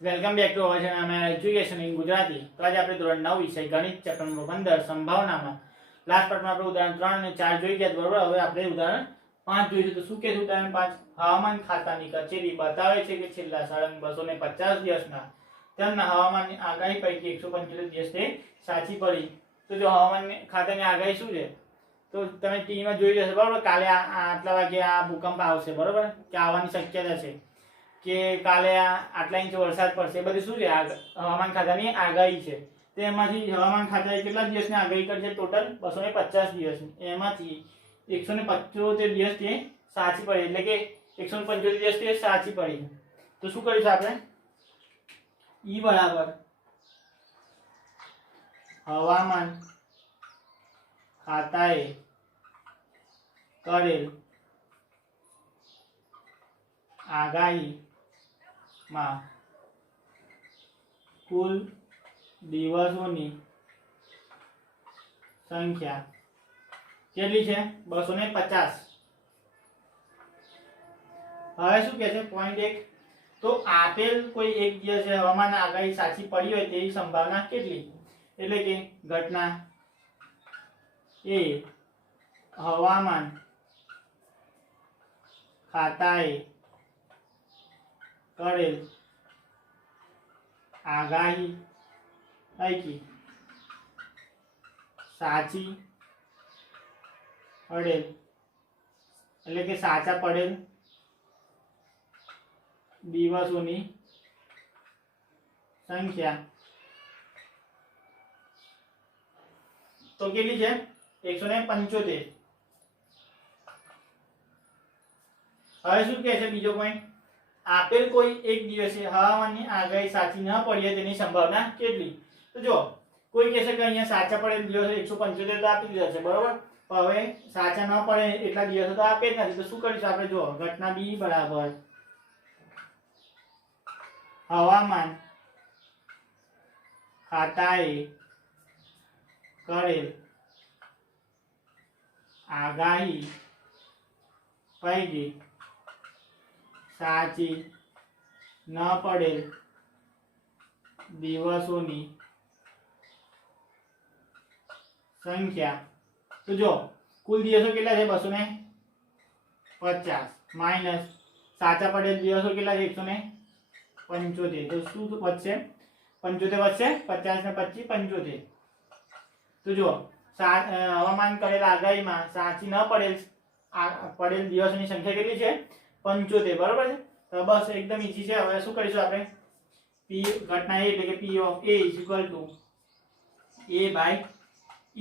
Welcome back to our channel અમે education in Gujarati. તો આજે આપણે ધોરણ 9 વિષય ગણિત ચેપ્ટર નંબર 15 સંભાવનામાં લાસ્ટ પાર્ટમાં આપણે ઉદાહરણ 3 અને 4 જોઈ ગયા બરોબર. હવે આપણે ઉદાહરણ 5 જોઈશું. તો શું કહે છે ઉદાહરણ 5? હવામાન ખાતાની કચેરી બતાવે છે કે છેલ્લા સળંગ 250 દિવસના તેમના હવામાનની આગાહી પૈકી 175 દિવસ તે સાચી પડી. તો જો હવામાન ખાતાની આગાહી શું છે તો તમે ટીવીમાં જોઈ જશો બરોબર. કાલે આટલા વાગે આ ભૂકંપ આવશે બરોબર, કે આવવાની શક્યતા છે, કે કાલે આટલા ઇંચ વરસાદ પડશે. એ બધી શું છે? હવામાન ખાતાની આગાહી છે. તો એમાંથી હવામાન ખાતાએ કેટલા દિવસની આગાહી કરી છે? ટોટલ 250 દિવસની. એમાંથી 175 દિવસ તે સાચી પડી, એટલે કે 175 દિવસ તે સાચી પડી. તો શું કરીશું આપણે? ઈ બરાબર હવામાન ખાતાએ કરેલ આગાહી માં કુલ દિવસોની સંખ્યા કેટલી છે? 250. હવે શું કહે છે? પોઈન્ટ 1, તો આપેલ કોઈ એક દિવસે હવામાન આગાહી સાચી પડી હોય તેવી સંભાવના કેટલી? એટલે કે ઘટના એ હવામાન ખાતાએ કરેલ આગાહી પૈકી સાચી પડેલ, એટલે કે સાચા પડેલ દિવસોની સંખ્યા તો કેટલી છે? 175. હવે શું કહે છે બીજો પોઈન્ટ? આપેલ કોઈ એક દિવસે હવામાનની આગાહી સાચી ન પડી તેની સંભાવના કેટલી? તો જો કોઈ કહેશે કે અહીંયા સાચા પડે દિવસો 175 તો આપી દીધા છે બરોબર, પણ હવે સાચા ન પડે એટલા દિવસો તો આપે જ નથી. તો શું કરીશું આપણે? જો ઘટના બી બરાબર હવામાન ખાતાએ કરેલ આગાહી પૈકી સાચી ન પડેલ દિવસોની સંખ્યા. તો જો કુલ દિવસો કેટલા છે? 250 માઇનસ સાચા પડેલ દિવસો કેટલા છે? 175. તો શું વધશે? 75 વધશે. 50 ને 25 75. તો જો હવામાન કરેલ આગાહીમાં સાચી ન પડેલ દિવસોની સંખ્યા કેટલી છે? 75 બરોબર છે. તો બસ એકદમ ઈઝી છે. હવે શું કરીશું આપણે? p ઘટના a એટલે કે p of a is equal to a by e.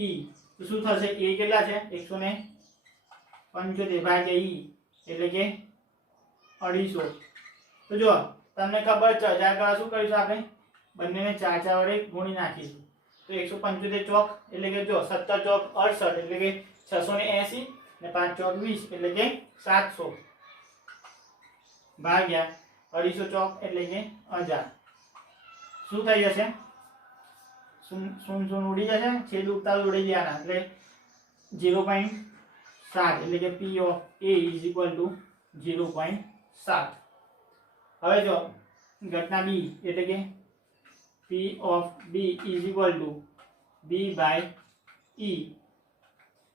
તો શું થશે? a કેટલા છે? 175 ભાગ્યા e એટલે કે 250. તો જો તમને ખબર છે હજાર શું કરીશું આપણે? બંનેને 4 4 વડે ગુણી નાખીશું. તો 175 ચોક એટલે કે જો 17 ચોક 68 એટલે કે 680 ને 5 ચોક 20 એટલે કે 700 ભાગ્યા 250 ચોક એટલે કે 1000. શું થઈ જશે? શૂન્ય ઉડી જશે, છેદ ઉડતા ઉડી જવાના એટલે 0.7 એટલે કે p of a is equal to 0.7. હવે જો ઘટના b એટલે કે p of b is equal to b by e.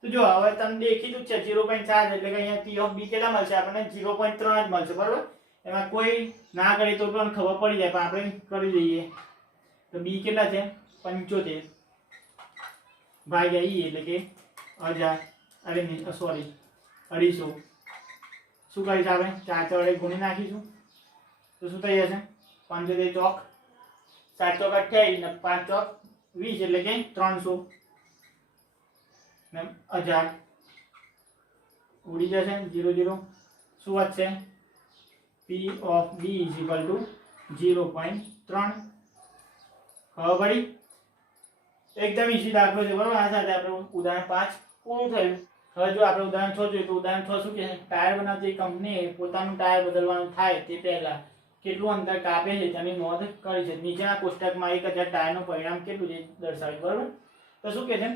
તો જો હવે તમને દેખીતું છે 0.7 એટલે કે અહીંયા p ઓફ b કેટલા મળશે? આપણને 0.3 જ મળશે બરોબર. એમાં કોઈ ના કરે તો પણ ખબર પડી જાય, પણ આપણે કરી દઈએ. તો b કેટલા છે? 75 ભાગ્યા e એટલે કે 1000 અરે સોરી 250. શું કરીશું આપણે? 4 4 વડે ગુણી નાખીશું. તો શું થઈ જશે? 75 ચોક 7 ચોક 28 ને 5 ચોક 20 એટલે કે 300 ને 1000 ઉડી જશે 0 0. શું વધશે? p of b is equal two 0.3. ખબર પડી? એકદમ ઈઝી દાખલો છે બરોબર. આ સાથે આપણે ઉદાહરણ 5 પૂરું થયું. હવે જો આપણે ઉદાહરણ 6 જોઈએ તો ઉદાહરણ 6 શું કહે છે? ટાયર બનાવતી કંપનીએ પોતાનું ટાયર બદલવાનું થાય તે પહેલા કેટલું અંતર કાપે છે તેની નોંધ કરી છે. નીચેના કોષ્ટકમાં 1000 ટાયરનું પરિણામ કેટલું છે દર્શાવ્યું બરોબર. તો શું કહે છે?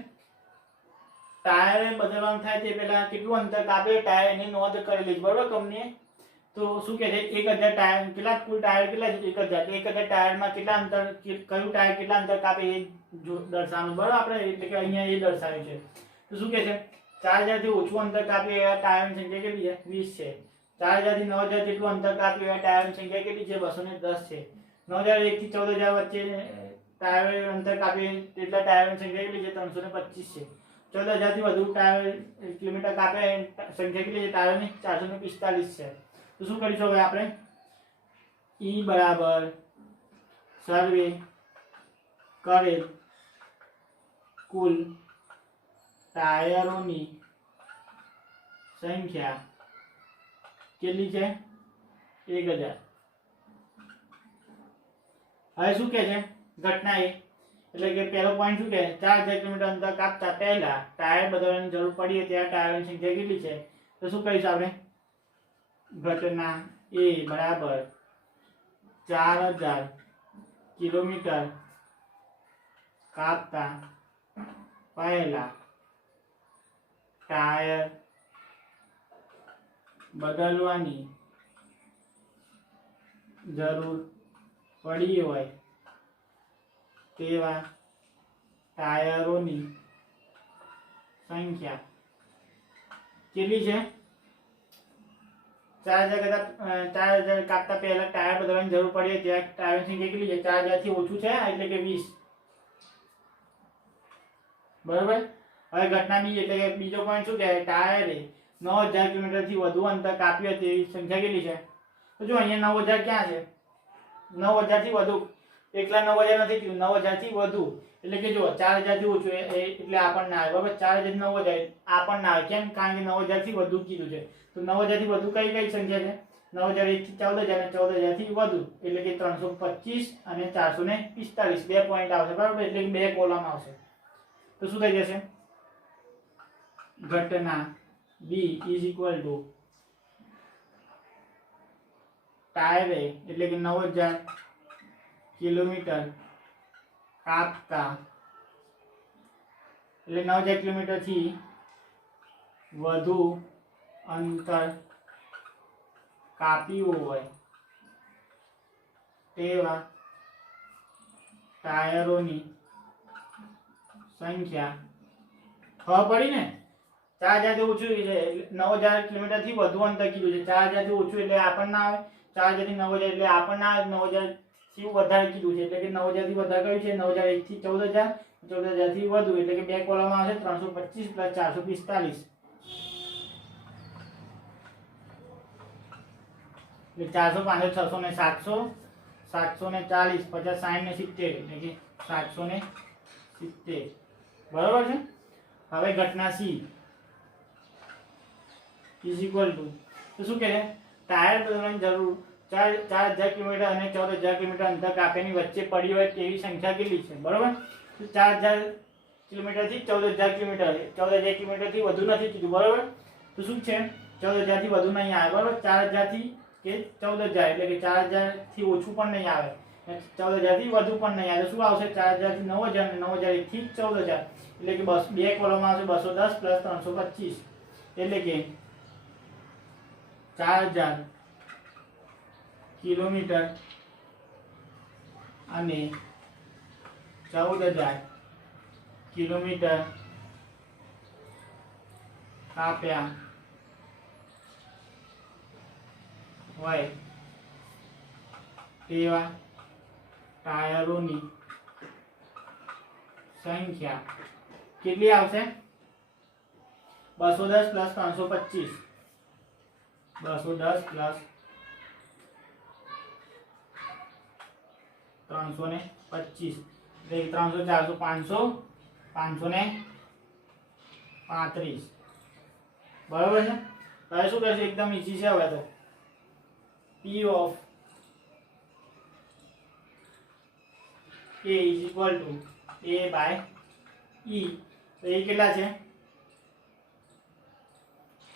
ટાયર બદલવાનું થાય તે પહેલા કેટલું અંતર કાપે ટાયર એની નોંધ કરેલી છે બરોબર કંપનીએ. તો શું કહે છે 1000 ટાયર કેટલા કુલ ટાયર કેટલા છે 1000 ટાયરમાં કેટલા અંતર કયું ટાયર કેટલા અંતર કાપે એ દર્શાવવાનું બરાબર આપણે એટલે કે અહીંયા એ દર્શાવ્યું છે તો શું કહે છે 4000 થી ઓછું અંતર કાપે એવા ટાયરની સંખ્યા કેટલી છે 20 છે 4000 થી 9000 જેટલું અંતર કાપે એવા ટાયરની સંખ્યા કેટલી છે 210 છે 9001 થી 14000 વચ્ચે ટાયર અંતર કાપે તેટલા ટાયરની સંખ્યા કેટલી છે 325 છે 14000 થી વધુ ટાયર કિલોમીટર કાપે સંખ્યા કેટલી છે ટાયરની 445 છે તો શું કરીશું હવે આપણે E બરાબર સર્વે કરેલ કુલ ટાયરોની સંખ્યા કેટલી છે 1000 હવે શું કહે છે ઘટના એ એટલે કે પહેલો પોઈન્ટ શું કહે 4000 કિલોમીટર અંતર કાપતા પહેલા ટાયર બદલવાની જરૂર પડી ત્યારે ટાયરની સંખ્યા કેટલી છે તો શું કહીશું આપણે ઘટના એ બરાબર 4000 કિલોમીટર કાપતા પહેલા ટાયર બદલવાની જરૂર પડી હોય તેવા ટાયરોની સંખ્યા કેટલી છે 4000 કાપતા પહેલા ટાયર બદલવાની જરૂર પડી ત્યાં ટાયરની સંખ્યા કેટલી છે 4000 થી ઓછું છે એટલે કે 20 બરાબર હવે ઘટના બી એટલે કે બીજો પોઈન્ટ શું કહે ટાયરે 9000 કિલોમીટર થી વધુ અંતર કાપ્યું તેવી સંખ્યા કેટલી છે તો જો અહીંયા 9000 ક્યાં છે 9000 થી વધુ એકલા 9000 નથી કીધું 9000 થી વધુ એટલે કે જો 4000 થી ઓછું એટલે આપણને આવે બરાબર 4000 થી 9000 આપણને આવે કેમ કારણ કે 9000 થી વધુ કીધું છે તો 9000 થી વધુ કઈ કઈ સંખ્યા છે 9001 થી 14000 અને 14000 થી વધુ એટલે કે 325 અને 445 બે પોઈન્ટ આવશે બરાબર એટલે કે બે કોલમ આવશે તો શું થઈ જશે ઘટના B is equal to ટાયરે એટલે કે 9000 કિલોમીટર કાપતા એટલે 9000 કિલોમીટર થી વધુ અંતર કાપ્યું હોય તેવા ટાયરોની સંખ્યા ખબર પડી ને 4000 થી ઓછું એટલે 9000 કિલોમીટર થી વધુ અંતર કીધું છે 4000 થી ઓછું એટલે આપણને આવે 4000 થી 9000 એટલે આપણને આવે 9000 થી વધારે કીધું છે એટલે કે 9000 થી વધારે કયું છે 9001 થી 14000 14000 થી વધુ એટલે કે બે કોલમ આવશે 325 + 445 એટલે 405 600 ને 700 740 50 60 ને 70 એટલે કે 770 બરાબર છે હવે ઘટના C is equal to તો શું કહે ટાયર બદલવાની જરૂર 4000 કિલોમીટર અને 14000 કિલોમીટર અંતર કાપ્યાની વચ્ચે પડી હોય તેવી સંખ્યા કેટલી છે બરાબર તો 4000 કિલોમીટર થી 14000 કિલોમીટર 14000 કિલોમીટર થી વધુ નથી કીધું બરાબર તો શું છે 14000 થી વધુ નહીં આવે બરાબર 4000 થી કે 14000 એટલે કે 4000 થી ઓછું પણ નહીં આવે 14000 થી વધુ પણ નહીં આવે તો શું આવશે 4000 થી 9000 અને 9001 થી 14000 એટલે કે બસ બે કોલમ આવશે 210 + 325 એટલે કે 4000 કિલોમીટર અને 14000 કિલોમીટર કાપ્યા હોય તેવા ટાયરોની સંખ્યા કેટલી આવશે 210 + 325 210 + 325 એટલે 300 400 500 535 બરાબર છે હવે શું કરશે એકદમ ઈઝી છે હવે તો P of A is equal to A by E તો એ કેટલા છે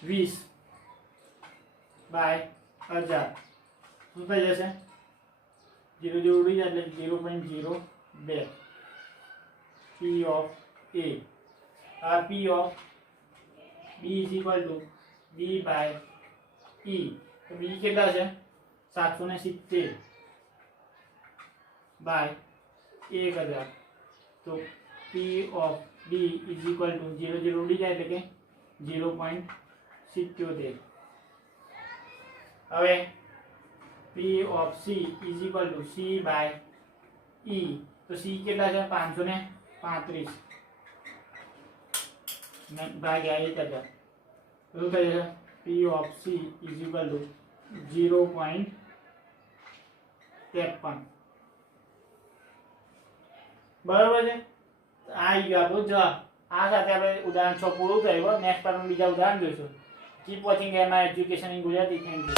20 બાય 1000 શું થઈ જશે 0 0 ઉડી જાય એટલે 0.02 P of A આ P of B is equal to B by E તો બી કેટલા છે 770 બાય 1000 તો P of D is equal to 0 0 ઉડી જાય એટલે કે 0.77 હવે P of C is equal to C by E તો C કેટલા છે 535 ને ભાગ્યા 1000 શું થઈ જશે P of C is equal to 0.53 બરાબર છે આ આવી ગયો આપણો જવાબ આ સાથે આપણે ઉદાહરણ 6 પૂરું થયું નેક્સ્ટ પાર્ટમાં બીજા ઉદાહરણ જોઈશું કીપ વોચિંગ એમાં education in Gujarati thank you